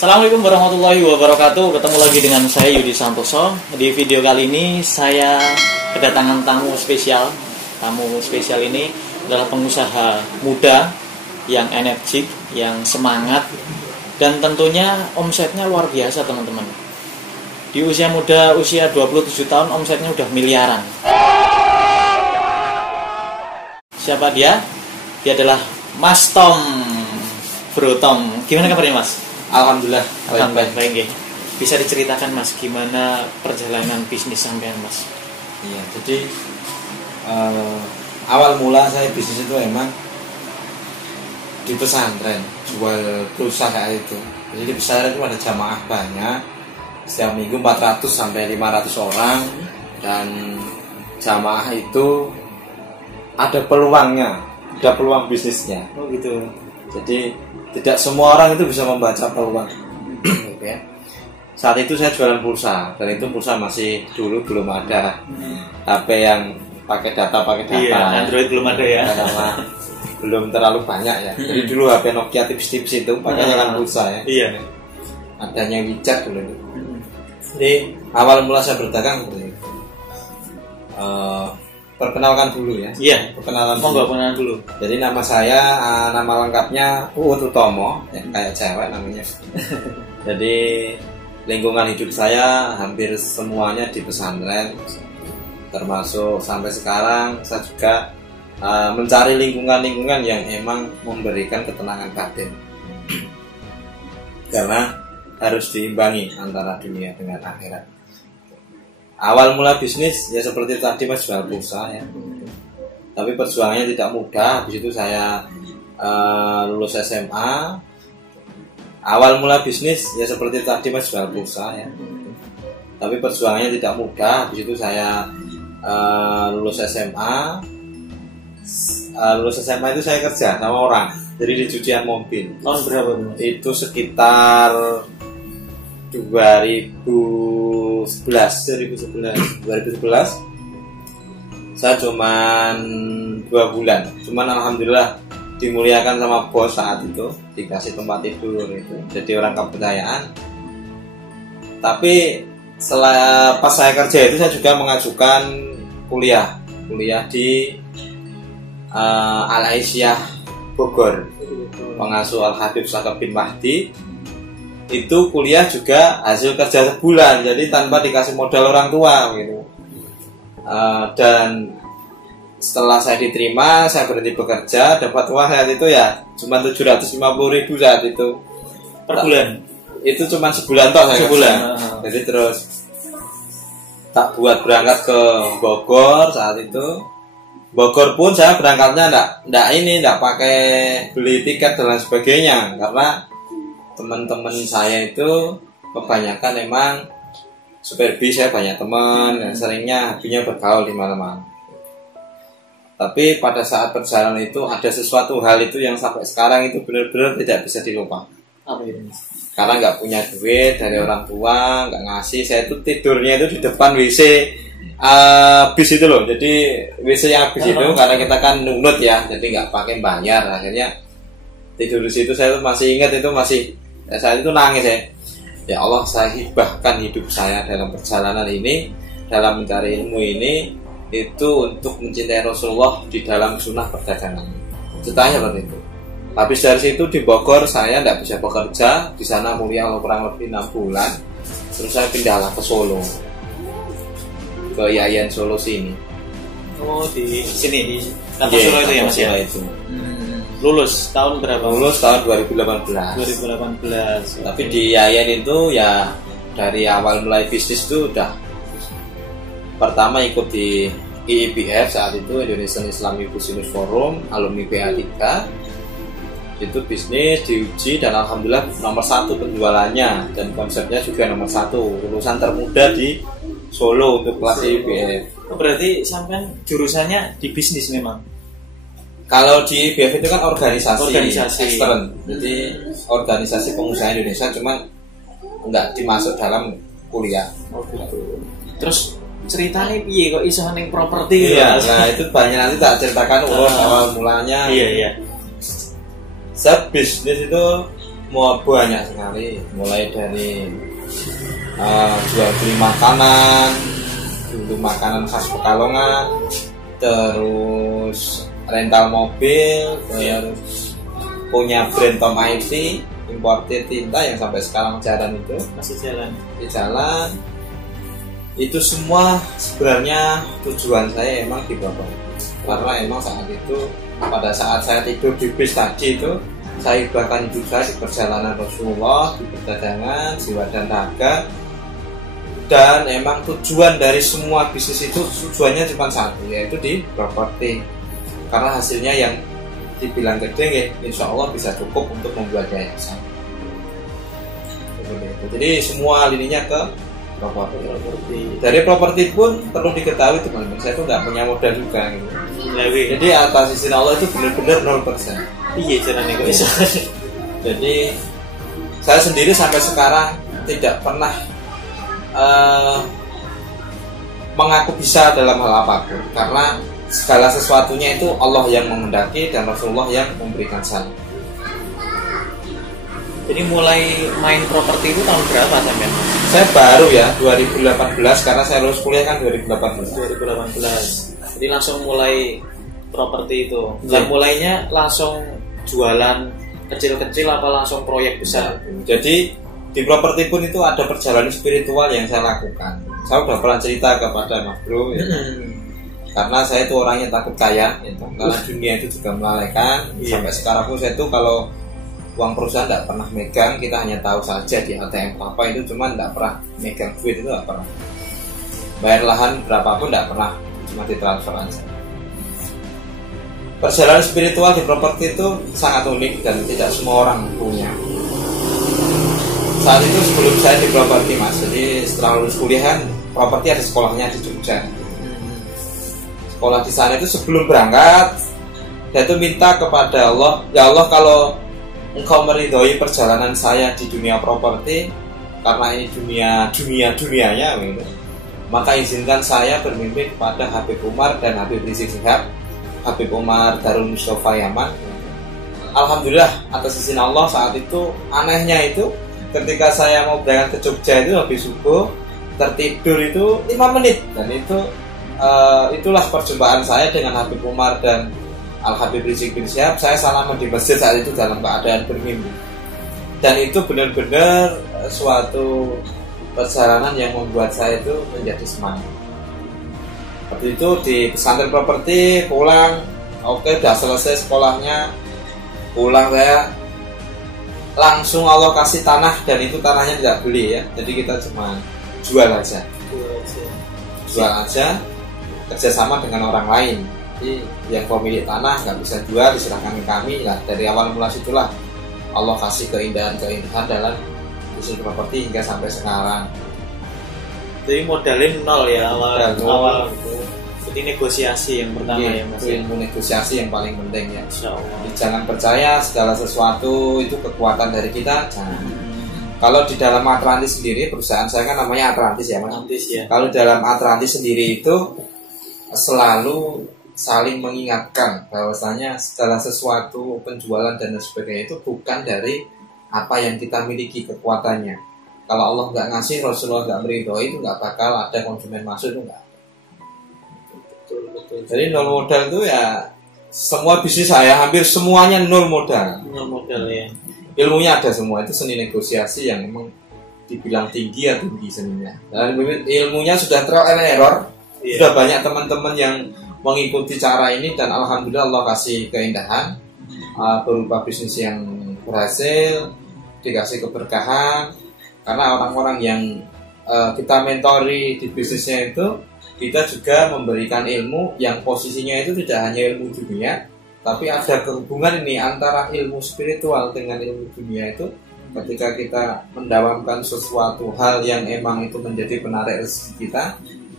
Assalamualaikum warahmatullahi wabarakatuh. Ketemu lagi dengan saya Yudi Santoso. Di video kali ini saya kedatangan tamu spesial. Tamu spesial ini adalah pengusaha muda yang energik, yang semangat, dan tentunya omsetnya luar biasa, teman-teman. Di usia muda, usia 27 tahun, omsetnya udah miliaran. Siapa dia? Dia adalah Mas Tom. Bro Tom, gimana kabarnya Mas? Alhamdulillah, baik. Bisa diceritakan Mas, gimana perjalanan bisnis sampean Mas? Iya, jadi awal mula saya bisnis itu emang di pesantren, jual pulsa saat itu. Jadi di pesantren itu ada jamaah banyak, setiap minggu 400 sampai 500 orang, dan jamaah itu ada peluangnya, ada peluang bisnisnya. Oh gitu. Jadi tidak semua orang itu bisa membaca peluang. Okay. Saat itu saya jualan pulsa, dan itu pulsa masih dulu belum ada HP yang pakai data. Iya, Android belum ada ya. Karena belum terlalu banyak ya. Jadi dulu HP Nokia tipis-tipis itu pakainya kan pulsa ya. Iya. Adanya WeChat dulu. Jadi awal mula saya berdagang seperti itu. Perkenalkan dulu ya. Iya. Perkenalan dulu. Jadi nama saya, nama lengkapnya Uut Utomo, ya, kayak cewek namanya. Jadi lingkungan hidup saya hampir semuanya di pesantren, termasuk sampai sekarang saya juga mencari lingkungan-lingkungan yang emang memberikan ketenangan batin. Karena harus diimbangi antara dunia dengan akhirat. Awal mula bisnis ya seperti tadi Mas, jual pulsa ya. Tapi perjuangannya tidak mudah. Habis itu saya lulus SMA. Awal mula bisnis ya seperti tadi Mas, jual pulsa ya. Tapi perjuangannya tidak mudah. Habis itu saya lulus SMA. Lulus SMA itu saya kerja sama orang. Jadi di cucian mobil. Tahun berapa Mas? Itu sekitar 2011 saya cuman 2 bulan, cuman alhamdulillah dimuliakan sama bos saat itu, dikasih tempat tidur itu, jadi orang kepercayaan. Tapi setelah pas saya kerja itu saya juga mengajukan kuliah di Al Aisyah Bogor, pengasuh Al Habib Sakab bin Mahdi. Itu kuliah juga hasil kerja sebulan, jadi tanpa dikasih modal orang tua gitu. Dan setelah saya diterima, saya berhenti bekerja, dapat uang saat itu ya cuma 750.000 saat itu per bulan. Itu cuma sebulan toh saya sebulan. Jadi terus tak buat berangkat ke Bogor saat itu. Bogor pun saya berangkatnya enggak pakai beli tiket dan lain sebagainya, karena teman-teman saya itu kebanyakan emang supir bis, saya banyak teman dan seringnya hobinya bergaul di malam-malam. Tapi pada saat perjalanan itu ada sesuatu hal itu yang sampai sekarang itu benar-benar tidak bisa dilupakan. Apa itu? Karena nggak punya duit dari orang tua, nggak ngasih. Saya itu tidurnya itu di depan WC bis itu loh. Jadi WC yang bis itu karena kita kan nunut ya, jadi nggak pakai bayar. Akhirnya tidur di situ. Saya masih ingat itu saat itu nangis ya. Ya Allah, saya hibahkan hidup saya dalam perjalanan ini, dalam mencari ilmu ini, itu untuk mencintai Rasulullah di dalam sunnah perdagangan. Ceritanya seperti itu. Habis dari situ di Bogor saya tidak bisa bekerja, di sana kuliah kurang lebih 6 bulan. Terus saya pindahlah ke Solo, ke Yayan Solo sini. Oh, di sini di Kota Solo itu ya Mas ya? Itu. Lulus tahun berapa? Lulus tahun 2018. Tapi di Yayan itu ya dari awal mulai bisnis itu udah pertama ikut di IIBF saat itu, Indonesian Islamic Business Forum, alumni PA3. Itu bisnis diuji dan alhamdulillah nomor 1 penjualannya, dan konsepnya juga nomor 1, lulusan termuda di Solo untuk kelas IIBF. Berarti sampai jurusannya di bisnis memang. Kalau di BF itu kan organisasi ekstern, Hmm. jadi organisasi pengusaha Indonesia, cuman nggak dimasuk dalam kuliah. Oh gitu. Terus ceritanya piye kok iso ning properti? Iya, nah itu banyak nanti tak ceritakan awal mulanya. Iya. Saya bisnis itu mau banyak sekali, mulai dari jual beli makanan, dulu makanan khas Pekalongan, terus rental mobil, terus punya brand Tom IT, importir tinta yang sampai sekarang jalan itu masih jalan. di jalan. Itu semua sebenarnya tujuan saya emang di properti, karena emang saat itu pada saat saya tidur di bis tadi itu saya bahkan hidup saya di perjalanan Rasulullah, di perdagangan, jiwa dan raga. Dan emang tujuan dari semua bisnis itu tujuannya cuma satu, yaitu di properti. Karena hasilnya yang dibilang gede ya, insya Allah bisa cukup untuk membuat yayasan. Jadi semua lininya ke properti. Dari properti pun perlu diketahui teman-teman, saya tuh nggak punya modal juga gitu. Jadi atas izin Allah itu benar-benar 0%. Iya caranya kok bisa. Jadi saya sendiri sampai sekarang tidak pernah mengaku bisa dalam hal apapun, karena segala sesuatunya itu Allah yang menghendaki dan Rasulullah yang memberikan salam. Jadi mulai main properti itu tahun berapa sampean? Saya baru ya 2018, karena saya lulus kuliah kan 2018. Jadi langsung mulai properti itu. Dan mulainya langsung jualan kecil-kecil apa langsung proyek besar? Jadi di properti pun itu ada perjalanan spiritual yang saya lakukan. Saya udah pernah cerita kepada Mas Bro ya. Karena saya itu orangnya takut kaya gitu. Karena dunia itu juga melalaikan. Sampai sekarang pun saya itu kalau uang perusahaan tidak pernah megang, kita hanya tahu saja di ATM apa itu, cuma tidak pernah megang duit, itu tidak pernah. Bayar lahan berapapun tidak pernah, cuma ditransfer aja. Perjalanan spiritual di properti itu sangat unik dan tidak semua orang punya. Saat itu sebelum saya di properti Mas, jadi setelah lulus kuliah kan properti ada sekolahnya di Jogja. Sekolah di sana itu sebelum berangkat, saya itu minta kepada Allah, ya Allah kalau Engkau meridhoi perjalanan saya di dunia properti, karena ini dunianya gitu, maka izinkan saya bermimpi kepada Habib Umar dan Habib Rizik Syihab. Habib Umar Darul Mustafa Yaman. Alhamdulillah atas izin Allah saat itu, anehnya itu ketika saya mau berangkat ke Jogja itu habis subuh, tertidur itu 5 menit, dan itu itulah perjumpaan saya dengan Habib Umar dan Al-Habib Rizik bin Syihab. Saya salaman di masjid saat itu dalam keadaan bermimpi, dan itu benar-benar suatu perjalanan yang membuat saya itu menjadi semangat. Seperti itu di pesantren properti, pulang, oke, udah selesai sekolahnya, pulang saya langsung Allah kasih tanah, dan itu tanahnya tidak beli ya, jadi kita cuma jual aja, kerjasama dengan orang lain. Jadi yang pemilik tanah nggak bisa jual, diserahkan ke kami. Nah, dari awal mula situlah Allah kasih keindahan dalam bisnis properti hingga sampai sekarang. Jadi modalnya nol ya awal itu. Jadi negosiasi yang pertama ya Mas. Ilmu negosiasi yang paling penting ya. Jadi jangan percaya segala sesuatu itu kekuatan dari kita. Jangan. Kalau di dalam Atlantis sendiri, perusahaan saya kan namanya Atlantis ya Mas. Atlantis ya. Kalau dalam Atlantis sendiri itu selalu saling mengingatkan bahwasanya segala sesuatu, penjualan dan sebagainya itu bukan dari apa yang kita miliki kekuatannya. Kalau Allah nggak ngasih, Rasulullah nggak meridhoi, itu nggak bakal ada konsumen masuk, itu nggak. Betul. Jadi nol modal itu ya, semua bisnis saya hampir semuanya nol modal. Nol modal ya. Ilmunya ada semua, itu seni negosiasi yang memang dibilang tinggi ya tinggi seninya. Dan ilmunya sudah trial and error. Sudah banyak teman-teman yang mengikuti cara ini, dan alhamdulillah Allah kasih keindahan berupa bisnis yang berhasil, dikasih keberkahan. Karena orang-orang yang kita mentori di bisnisnya itu, kita juga memberikan ilmu yang posisinya itu tidak hanya ilmu dunia, tapi ada kehubungan ini antara ilmu spiritual dengan ilmu dunia itu. Ketika kita mendawamkan sesuatu hal yang emang itu menjadi penarik rezeki kita,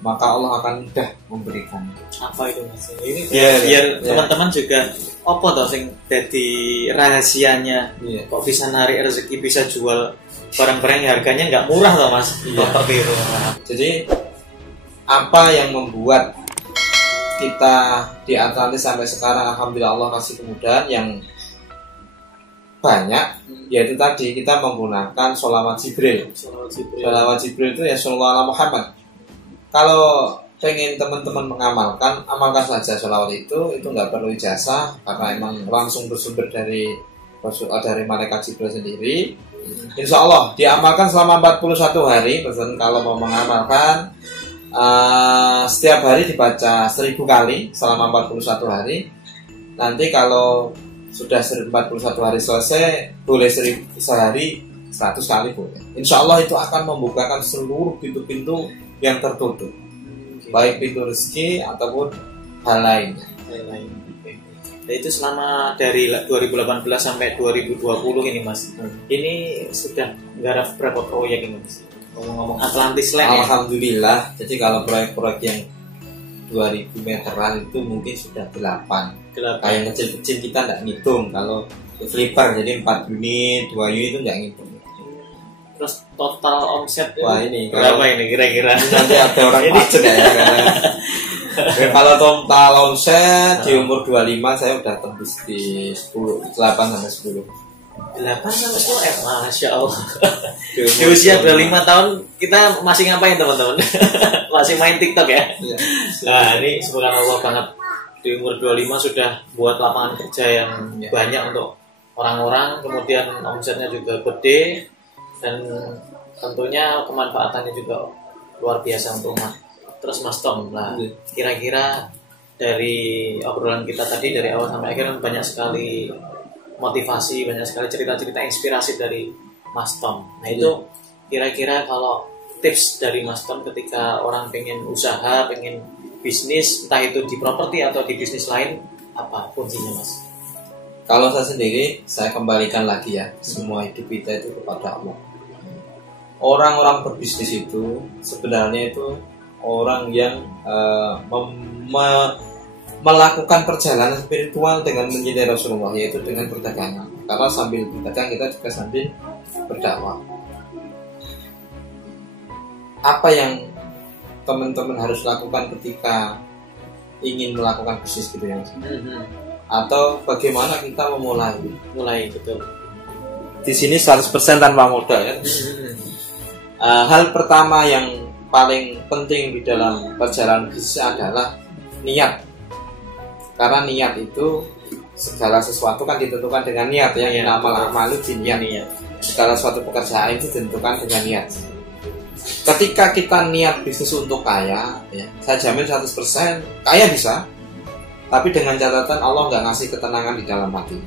maka Allah akan mudah memberikan. Apa itu Mas? Ini biar teman-teman juga apa toh sing jadi rahasianya kok bisa narik rezeki, bisa jual barang-barang yang harganya nggak murah toh Mas. Seperti itu. Jadi apa yang membuat kita di Atlantis sampai sekarang, alhamdulillah Allah kasih kemudahan yang banyak, yaitu tadi kita menggunakan sholawat Jibril. Sholawat Jibril itu ya Shallallahu alaihi Muhammad. Kalau pengen teman-teman mengamalkan, amalkan saja sholawat itu nggak perlu ijazah karena emang langsung bersumber dari malaikat Jibril sendiri. Insya Allah diamalkan selama 41 hari. Pesan kalau mau mengamalkan setiap hari dibaca 1000 kali selama 41 hari. Nanti kalau sudah 41 hari selesai, boleh sehari 100 kali boleh. Insya Allah itu akan membukakan seluruh pintu-pintu yang tertutup, baik pintu rezeki ataupun hal lainnya. Nah, itu selama dari 2018 sampai 2020 ini Mas. Ini sudah garap berapa proyek ini Mas? Ngomong-ngomong Atlantis Land ya? Alhamdulillah. Jadi kalau proyek-proyek yang 2000 meteran itu mungkin sudah 8. Kayak yang kecil-kecil kita nggak ngitung. Kalau flipper jadi 4 unit, 2 unit itu nggak ngitung. Terus total omset wah ini berapa ini kira-kira? Nanti ada orang pacet ya. Kalau total omset di umur 25 saya udah tembus di 8 sampai 10. 8 sampai 10 Masya Allah. Di usia 25 tahun kita masih ngapain teman-teman? Masih main TikTok ya? Nah ini subhanallah banget. Di umur 25 sudah buat lapangan kerja yang banyak untuk orang-orang. Kemudian omsetnya juga gede. Dan tentunya kemanfaatannya juga luar biasa untuk umat. Terus Mas Tom lah, kira-kira dari obrolan kita tadi dari awal sampai akhir banyak sekali motivasi, banyak sekali cerita-cerita inspirasi dari Mas Tom. Nah itu kira-kira kalau tips dari Mas Tom ketika orang pengen usaha, pengen bisnis, entah itu di properti atau di bisnis lain, apa kuncinya Mas? Kalau saya sendiri, saya kembalikan lagi ya, semua hidup kita itu kepada Allah. Orang-orang berbisnis itu sebenarnya itu orang yang melakukan perjalanan spiritual dengan mencintai Rasulullah, yaitu dengan perdagangan. Karena sambil berdagang kita juga sambil berdakwah. Apa yang teman-teman harus lakukan ketika ingin melakukan bisnis gitu ya? Atau bagaimana kita mulai betul. Di sini 100% tanpa modal ya. Hal pertama yang paling penting di dalam perjalanan bisnis adalah niat. Karena niat itu segala sesuatu kan ditentukan dengan niat ya. Amal-amal itu niat. Segala suatu pekerjaan itu ditentukan dengan niat. Ketika kita niat bisnis untuk kaya, ya, saya jamin 100% kaya bisa. Tapi dengan catatan Allah nggak ngasih ketenangan di dalam hati.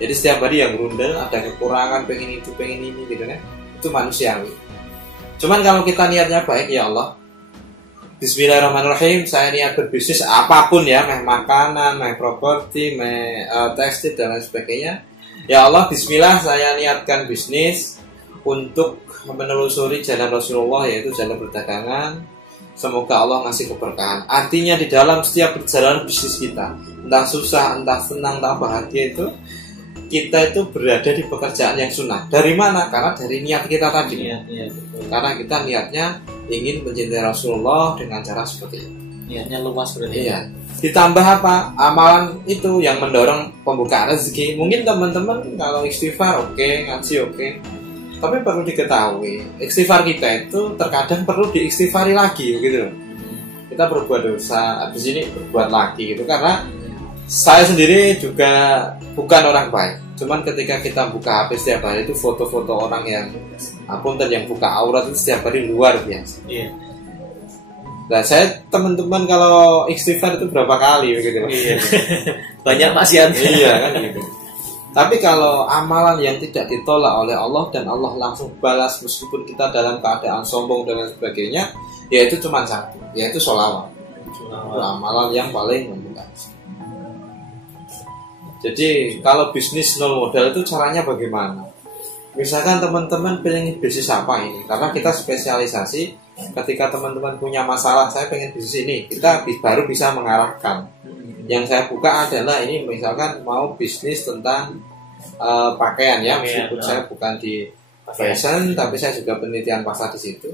Jadi setiap hari yang grundel, ada kekurangan, pengen itu, pengen ini gitu kan. Itu manusiawi. Cuman kalau kita niatnya baik, ya Allah, Bismillahirrahmanirrahim, saya niat berbisnis apapun ya, meh makanan, meh properti, meh tekstil dan lain sebagainya. Ya Allah, Bismillah, saya niatkan bisnis untuk menelusuri jalan Rasulullah, yaitu jalan perdagangan. Semoga Allah ngasih keberkahan. Artinya di dalam setiap perjalanan bisnis kita, entah susah, entah senang, entah bahagia itu, kita itu berada di pekerjaan yang sunnah. Dari mana? Karena dari niat kita tadi. Karena kita niatnya ingin mencintai Rasulullah dengan cara seperti itu. Niatnya luas berarti. Iya. Ditambah apa? Amalan itu yang mendorong pembukaan rezeki. Mungkin teman-teman kalau istighfar oke, ngaji oke. Tapi perlu diketahui, istighfar kita itu terkadang perlu diistighfari lagi gitu. Kita berbuat dosa, habis ini berbuat lagi gitu. Karena saya sendiri juga bukan orang baik. Cuman ketika kita buka HP setiap hari itu foto-foto orang yang akuntan yang buka aurat itu setiap hari luar biasa. Iya. Nah saya teman-teman kalau istighfar itu berapa kali begitu. Iya. Banyak maksiat. Iya kan gitu. Tapi kalau amalan yang tidak ditolak oleh Allah dan Allah langsung balas meskipun kita dalam keadaan sombong dan lain sebagainya, yaitu cuma satu, yaitu sholawat. Itu amalan yang paling membuka. Jadi kalau bisnis nol modal itu caranya bagaimana? Misalkan teman-teman pengen bisnis apa ini? Karena kita spesialisasi, ketika teman-teman punya masalah, saya pengen bisnis ini, kita baru bisa mengarahkan. Yang saya buka adalah ini, misalkan mau bisnis tentang pakaian ya, meskipun saya bukan di fashion, tapi saya juga penelitian pasar di situ.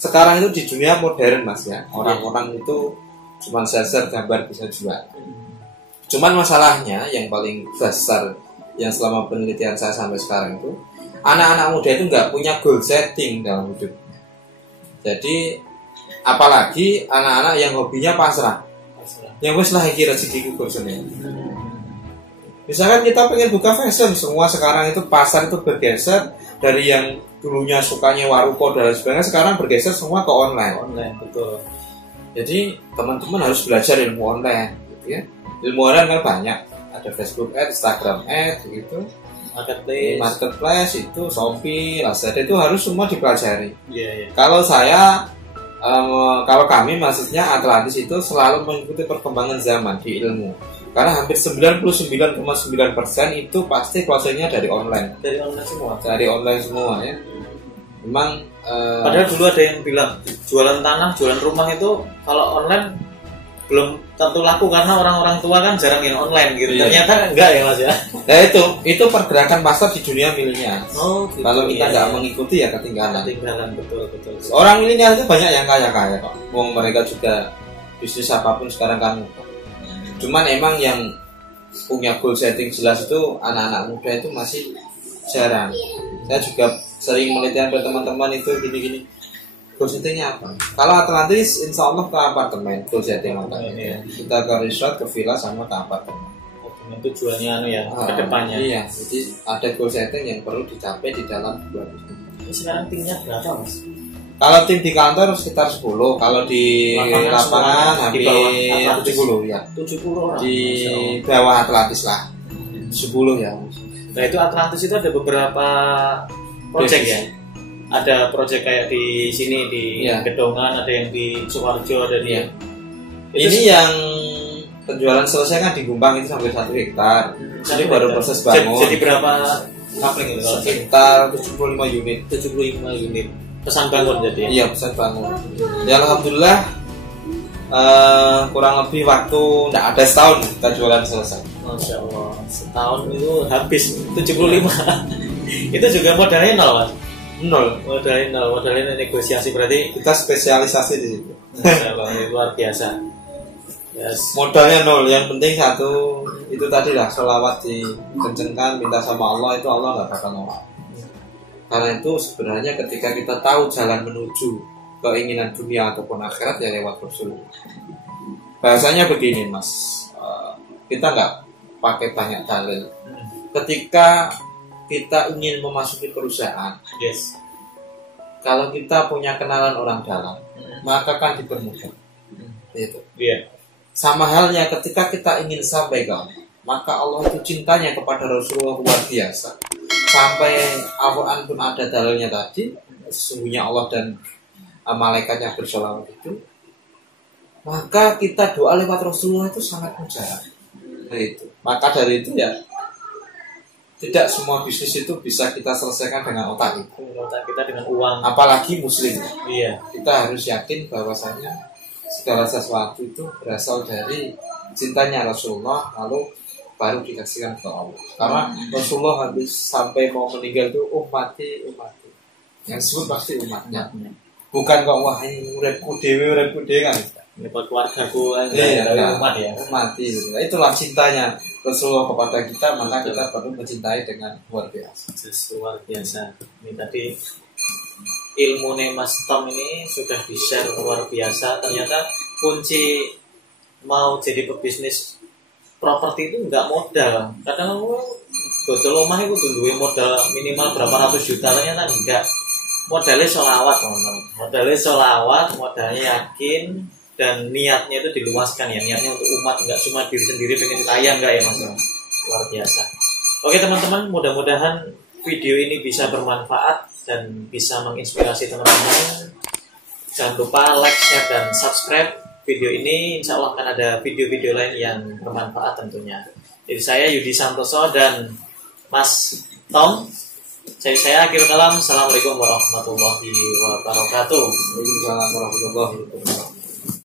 Sekarang itu di dunia modern mas ya, orang-orang itu cuma share gambar bisa jual. Cuman masalahnya yang paling besar yang selama penelitian saya sampai sekarang itu, anak-anak muda itu nggak punya goal setting dalam hidup. Jadi apalagi anak-anak yang hobinya pasrah, yang wes lah iki rezekiku kursenya. Misalkan kita pengen buka fashion, semua sekarang itu pasar itu bergeser dari yang dulunya sukanya waruko dan sebagainya, sekarang bergeser semua ke online. Online, betul. Jadi teman-teman harus belajar ilmu online, gitu ya. Ilmu online kan banyak, ada Facebook Ads, Instagram Ads, gitu. Marketplace itu, Shopee, Lazada itu harus semua dipelajari. Kalau saya, kalau kami maksudnya Atlantis itu selalu mengikuti perkembangan zaman di ilmu. Karena hampir 99,9% itu pasti closingnya dari online. Dari online semua. Dari online semua ya. Memang padahal dulu ada yang bilang jualan tanah, jualan rumah itu kalau online belum tentu laku karena orang-orang tua kan jarang yang online gitu. Iya. Ternyata enggak ya Mas ya. Nah itu pergerakan pasar di dunia milenial. Oh, gitu. Kalau kita nggak Iya. mengikuti ya ketinggalan. Betul. Orang milenial itu banyak yang kaya kok. Wong mereka juga bisnis apapun sekarang kan. Cuman emang yang punya goal setting jelas itu anak-anak muda itu masih jarang. Saya juga sering melitian ke teman-teman itu gini-gini. Goal settingnya apa? Kalau Atlantis, insya Allah ke apartemen. Goal setting apa? Kita ke resort, ke villa, sama ke apartemen. Tujuannya ke depannya. Iya, jadi ada goal setting yang perlu dicapai di dalam 2 bulan. Ini sekarang timnya berapa Mas? Kalau tim di kantor sekitar 10, kalau di lapangan hampir 70 ya. 70 orang. Di bawah Atlantis lah. 10 ya. Nah itu Atlantis itu ada beberapa project ya. Ada project kayak di sini di Gedongan, ada yang di Sukoharjo, ada di. Ini yang penjualan selesai kan di Gumbang itu sampai 1 hektar. Jadi baru proses bangun. Jadi berapa kapling itu? Sekitar 75 unit. 75 unit. Pesan bangun jadi. Iya, pesan bangun. Ya alhamdulillah kurang lebih waktu tidak ada setahun kita jualan selesai. Masya Allah, setahun itu habis 75. Itu juga modalnya nol Mas. Modalnya negosiasi berarti kita spesialisasi di situ. Masya Allah, luar biasa. Yes. Modalnya nol, yang penting satu itu tadi lah, sholawat dikencengkan, minta sama Allah, itu Allah nggak bakal nolak. Karena itu sebenarnya ketika kita tahu jalan menuju keinginan dunia ataupun akhirat ya lewat Rasul. Bahasanya begini Mas, kita nggak pakai banyak dalil. Ketika kita ingin memasuki perusahaan, kalau kita punya kenalan orang dalam, maka kan dipermudah. Itu. Sama halnya ketika kita ingin sampai ke Allah, maka Allah itu cintanya kepada Rasulullah luar biasa. Sampai Al-Quran pun ada dalilnya tadi, sesungguhnya Allah dan malaikatnya bersolawat itu, maka kita doa lewat Rasulullah itu sangat mudah. Itu. Maka dari itu ya, tidak semua bisnis itu bisa kita selesaikan dengan otak itu. Otak kita dengan uang. Apalagi Muslim. Iya. Kita harus yakin bahwasanya segala sesuatu itu berasal dari cintanya Rasulullah, lalu baru dikasihkan ke Allah. Karena Rasulullah habis sampai mau meninggal itu ummati. Yang disebut pasti umatnya. Bukan kok wah ini uripku dhewe kan. Ini buat keluargaku kan. Umat ya. Ummati. Itulah cintanya Rasulullah kepada kita, maka kita perlu mencintai dengan luar biasa. Luar biasa. Ini tadi ilmu Mas Tom ini sudah di-share luar biasa. Ternyata kunci mau jadi pebisnis properti itu nggak modal. Kadang dodol omah itu duwe modal minimal berapa ratus juta, ternyata enggak. Modalnya sholawat, modalnya yakin, dan niatnya itu diluaskan ya. Niatnya untuk umat, nggak cuma diri sendiri pengen kaya, enggak ya Mas. Luar biasa. Oke teman-teman, mudah-mudahan video ini bisa bermanfaat dan bisa menginspirasi teman-teman. Jangan lupa like, share, dan subscribe video ini. Insya Allah akan ada video-video lain yang bermanfaat tentunya. Jadi saya Yudi Santoso dan Mas Tom. Saya akhir kalam. Assalamualaikum warahmatullahi wabarakatuh. Waalaikumsalam warahmatullahi wabarakatuh.